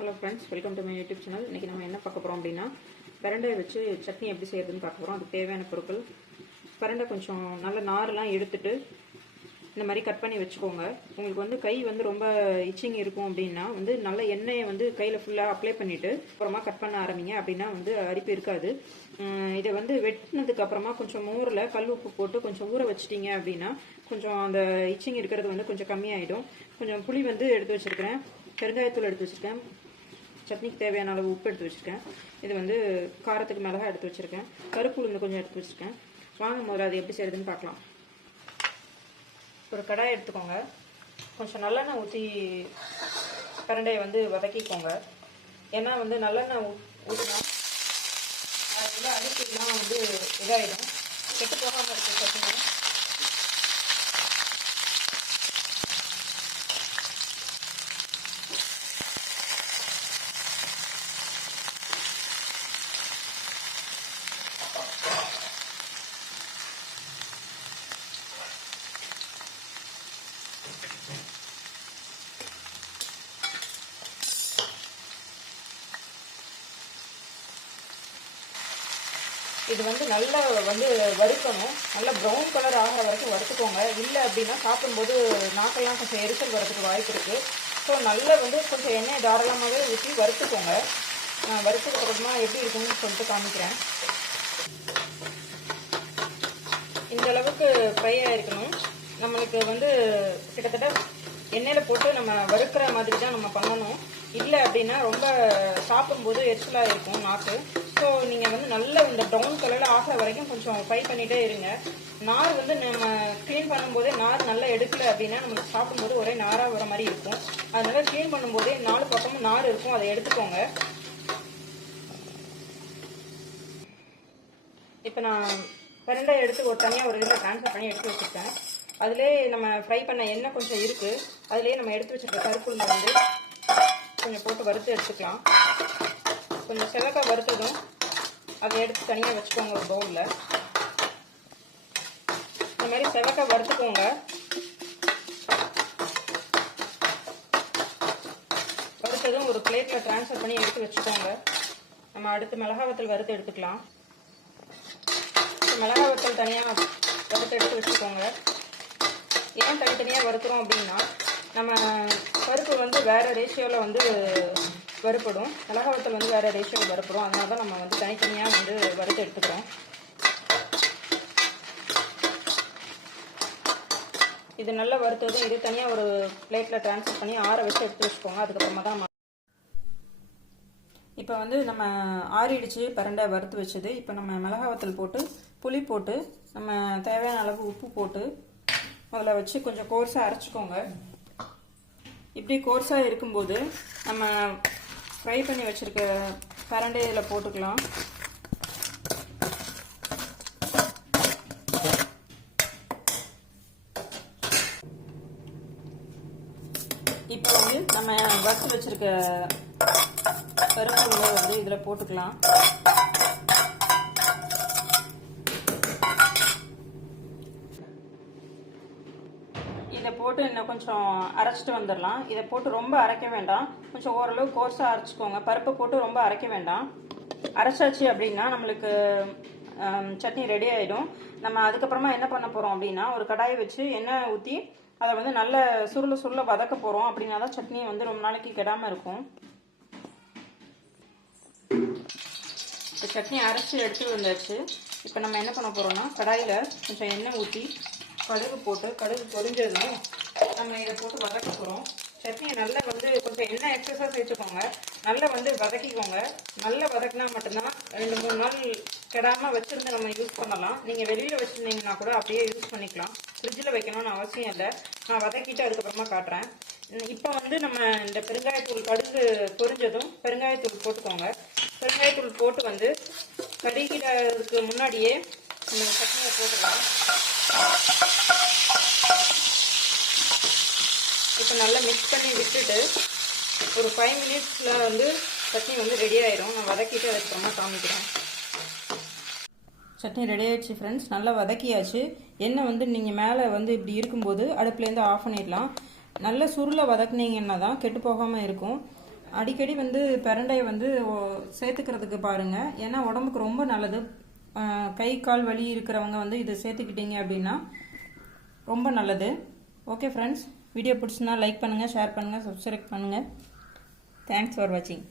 Hello friends welcome to my YouTube channel இன்றைக்கி நம்ம என்ன பார்க்க போகிறோம் அப்படின்னா பிரண்டை வச்சு சட்னி எப்படி செய்யறதுன்னு பார்க்க போகிறோம் அதுக்கு தேவையான பொருட்கள். பிரண்டை கொஞ்சம் நல்ல நாரெலாம் எடுத்துட்டு இந்த மாதிரி கட் பண்ணி வச்சுக்கோங்க. உங்களுக்கு வந்து கை வந்து ரொம்ப இச்சிங் இருக்கும் அப்படின்னா வந்து நல்ல எண்ணெயை வந்து கையில் ஃபுல்லாக அப்ளை பண்ணிவிட்டு அப்புறமா கட் பண்ண ஆரம்பிங்க அப்படின்னா வந்து அரிப்பு இருக்காது. இதை வந்து வெட்டினதுக்கு அப்புறமா கொஞ்சம் மோரில் கல் உப்பு போட்டு கொஞ்சம் ஊற வச்சிட்டிங்க அப்படின்னா கொஞ்சம் அந்த இச்சிங் இருக்கிறது வந்து கொஞ்சம் கம்மியாயிடும். கொஞ்சம் புளி வந்து எடுத்து வச்சிருக்கிறேன். பெருங்காயத்தூள் எடுத்து வச்சுருக்கேன். சட்னிக்கு தேவையான அளவு உப்பு எடுத்து வச்சிருக்கேன். இது வந்து காரத்துக்கு மிளகா எடுத்து வச்சிருக்கேன். கருப்பு உளுந்து கொஞ்சம் எடுத்து வச்சிருக்கேன். வாங்க முதல்ல அது எப்படி செய்யறதுன்னு பார்க்கலாம். ஒரு கடாய் எடுத்துக்கோங்க. கொஞ்சம் நல்லெண்ணெய் ஊற்றி பிரண்டையை வந்து வதக்கிக்கோங்க. ஏன்னா வந்து நல்லெண்ணெய் ஊற்றினா அது வந்து அரிசிலாம் வந்து இதாகிடும் கெட்டு போகாமல் இருக்குது சட்னி இது வந்து நல்லா வந்து வறுக்கணும். நல்லா ப்ரௌன் கலர் ஆகிற வரைக்கும் வறுத்துக்கோங்க. இல்லை அப்படின்னா சாப்பிடும்போது நாக்கெல்லாம் கொஞ்சம் எரிச்சல் வரதுக்கு வாய்ப்பு இருக்குது ஸோ நல்லா வந்து கொஞ்சம் எண்ணெய் தாராளமாகவே ஊற்றி வறுத்துக்கோங்க. நான் அப்புறமா எப்படி இருக்குன்னு சொல்லிட்டு காமிக்கிறேன். இந்த அளவுக்கு ஃப்ரை ஆகிருக்கணும் நம்மளுக்கு வந்து கிட்டத்தட்ட எண்ணெயில் போட்டு நம்ம வறுக்கிற மாதிரி தான் நம்ம பண்ணணும். இல்லை அப்படின்னா ரொம்ப சாப்பிடும்போது எரிச்சலாக இருக்கும் நாக்கு. ஸோ நீங்கள் வந்து நல்ல இந்த ப்ரௌன் கலரில் ஆகிற வரைக்கும் கொஞ்சம் ஃப்ரை பண்ணிகிட்டே இருங்க. நார் வந்து நம்ம க்ளீன் பண்ணும்போதே நார் நல்லா எடுக்கல அப்படின்னா நமக்கு சாப்பிடும்போது ஒரே நாராக வர மாதிரி இருக்கும். அதனால க்ளீன் பண்ணும்போதே நாலு பக்கமும் நார் இருக்கும். அதை எடுத்துக்கோங்க. இப்போ நான் பிரண்டை எடுத்து ஒரு தனியாக ஒரு இதில் ட்ரான்ஸ்ஃபர் பண்ணி எடுத்து வச்சுருக்கேன். அதிலே நம்ம ஃப்ரை பண்ண எண்ணெய் கொஞ்சம் இருக்குது அதிலே நம்ம எடுத்து வச்சுருக்க கருப்புள்ள வந்து கொஞ்சம் போட்டு வறுத்து எடுத்துக்கலாம். கொஞ்சம் செவக்காய் வறுத்ததும் அதை எடுத்து தனியாக வச்சுக்கோங்க ஒரு பவுலில் இந்த மாதிரி செவக்காய் வறுத்துக்கோங்க. வறுத்ததும் ஒரு பிளேட்டில் ட்ரான்ஸ்ஃபர் பண்ணி எடுத்து வச்சுக்கோங்க. நம்ம அடுத்து மிளகாவத்தல் வறுத்து எடுத்துக்கலாம். மிளகா வத்தல் தனியாக வறுத்து எடுத்து வச்சுக்கோங்க. ஏன் தனித்தனியாக வறுத்துறோம் அப்படின்னா நம்ம பருப்பு வந்து வேறு ரேஷியோவில் வந்து வறுப்படும். மிளகா வத்தல் வந்து வேறு ரேஷியோவில் வறுப்படும். அதனால தான் நம்ம வந்து தனித்தனியாக வந்து வறுத்து எடுத்துக்கிறோம். இது நல்லா வறுத்ததும் இது தனியாக ஒரு பிளேட்டில் ட்ரான்ஸ்ஃபர் பண்ணி ஆற வச்சு எடுத்து வச்சுக்கோங்க. அதுக்கப்புறமா தான் இப்போ வந்து நம்ம ஆறிடுச்சு பரண்டை வறுத்து வச்சது. இப்போ நம்ம மிளகா வத்தல் போட்டு புளி போட்டு நம்ம தேவையான அளவு உப்பு போட்டு அதில் வச்சு கொஞ்சம் கோர்ஸாக அரைச்சிக்கோங்க. இப்படி கோர்ஸாக இருக்கும்போது நம்ம ஃப்ரை பண்ணி வச்சுருக்க பரண்டை இதில் போட்டுக்கலாம். இப்போ வந்து நம்ம வறுத்து வச்சுருக்க பருப்பு வந்து இதில் போட்டுக்கலாம். இதை போட்டு இன்னும் கொஞ்சம் அரைச்சிட்டு வந்துடலாம். இதை போட்டு ரொம்ப அரைக்க வேண்டாம். கொஞ்சம் ஓரளவு கோர்ஸாக அரைச்சிக்கோங்க. பருப்பை போட்டு ரொம்ப அரைக்க வேண்டாம். அரைச்சாச்சு அப்படின்னா நம்மளுக்கு சட்னி ரெடி ஆகிடும் நம்ம அதுக்கப்புறமா என்ன பண்ண போகிறோம் அப்படின்னா ஒரு கடாயை வச்சு எண்ணெய் ஊற்றி அதை வந்து நல்ல சுருள சுருள வதக்க போகிறோம் அப்படின்னா தான் சட்னி வந்து ரொம்ப நாளைக்கு கெடாமல் இருக்கும். இப்போ சட்னி அரைச்சி எடுத்து வந்தாச்சு. இப்போ நம்ம என்ன பண்ண போகிறோம்னா கடாயில் கொஞ்சம் எண்ணெய் ஊற்றி கடுகு போட்டு கடுகு பொரிஞ்சதும் நம்ம இதை போட்டு வதக்க போகிறோம் சட்னியை நல்லா வந்து கொஞ்சம் எண்ணெய் எக்ஸசைஸ் சேர்த்துக்கோங்க. நல்லா வந்து வதக்கிக்கோங்க. நல்லா வதக்கினா மட்டும்தான் ரெண்டு மூணு நாள் கெடாமல் வச்சுருந்து நம்ம யூஸ் பண்ணலாம். நீங்கள் வெளியில் வச்சுருந்தீங்கன்னா கூட அப்படியே யூஸ் பண்ணிக்கலாம். ஃப்ரிட்ஜில் வைக்கணும்னு அவசியம் இல்லை. நான் வதக்கிட்டு அதுக்கப்புறமா காட்டுறேன். இப்போ வந்து நம்ம இந்த பெருங்காயத்தூள் கடுகு பொரிஞ்சதும் பெருங்காயத்தூள் போட்டுக்கோங்க. பெருங்காயத்தூள் போட்டு வந்து கடிக்கிறதுக்கு முன்னாடியே நம்ம சட்னியை போட்டுக்கலாம். இப்போ நல்லா மிக்ஸ் பண்ணி விட்டுட்டு ஒரு ஃபைவ் மினிட்ஸில் வந்து சட்னி வந்து ரெடி ஆயிரும். நான் வதக்கிட்டு அதுக்கப்புறமா காமிக்கிறேன். சட்னி ரெடி ஆயிடுச்சு ஃப்ரெண்ட்ஸ் நல்லா வதக்கியாச்சு. எண்ணெய் வந்து நீங்கள் மேலே வந்து இப்படி இருக்கும்போது அடுப்புலேருந்து ஆஃப் பண்ணிடலாம். நல்ல சுருளை வதக்குனீங்கன்னா தான் கெட்டு போகாமல் இருக்கும். அடிக்கடி வந்து பிரண்டையை வந்து சேர்த்துக்கிறதுக்கு பாருங்க. ஏன்னா உடம்புக்கு ரொம்ப நல்லது. கை கால் வலி இருக்கிறவங்க வந்து இதை சேர்த்துக்கிட்டீங்க அப்படின்னா ரொம்ப நல்லது. ஓகே ஃப்ரெண்ட்ஸ் வீடியோ பிடிச்சுன்னா லைக் பண்ணுங்கள் ஷேர் பண்ணுங்கள் சப்ஸ்கிரைப் பண்ணுங்கள் தேங்க்ஸ் ஃபார் வாட்சிங்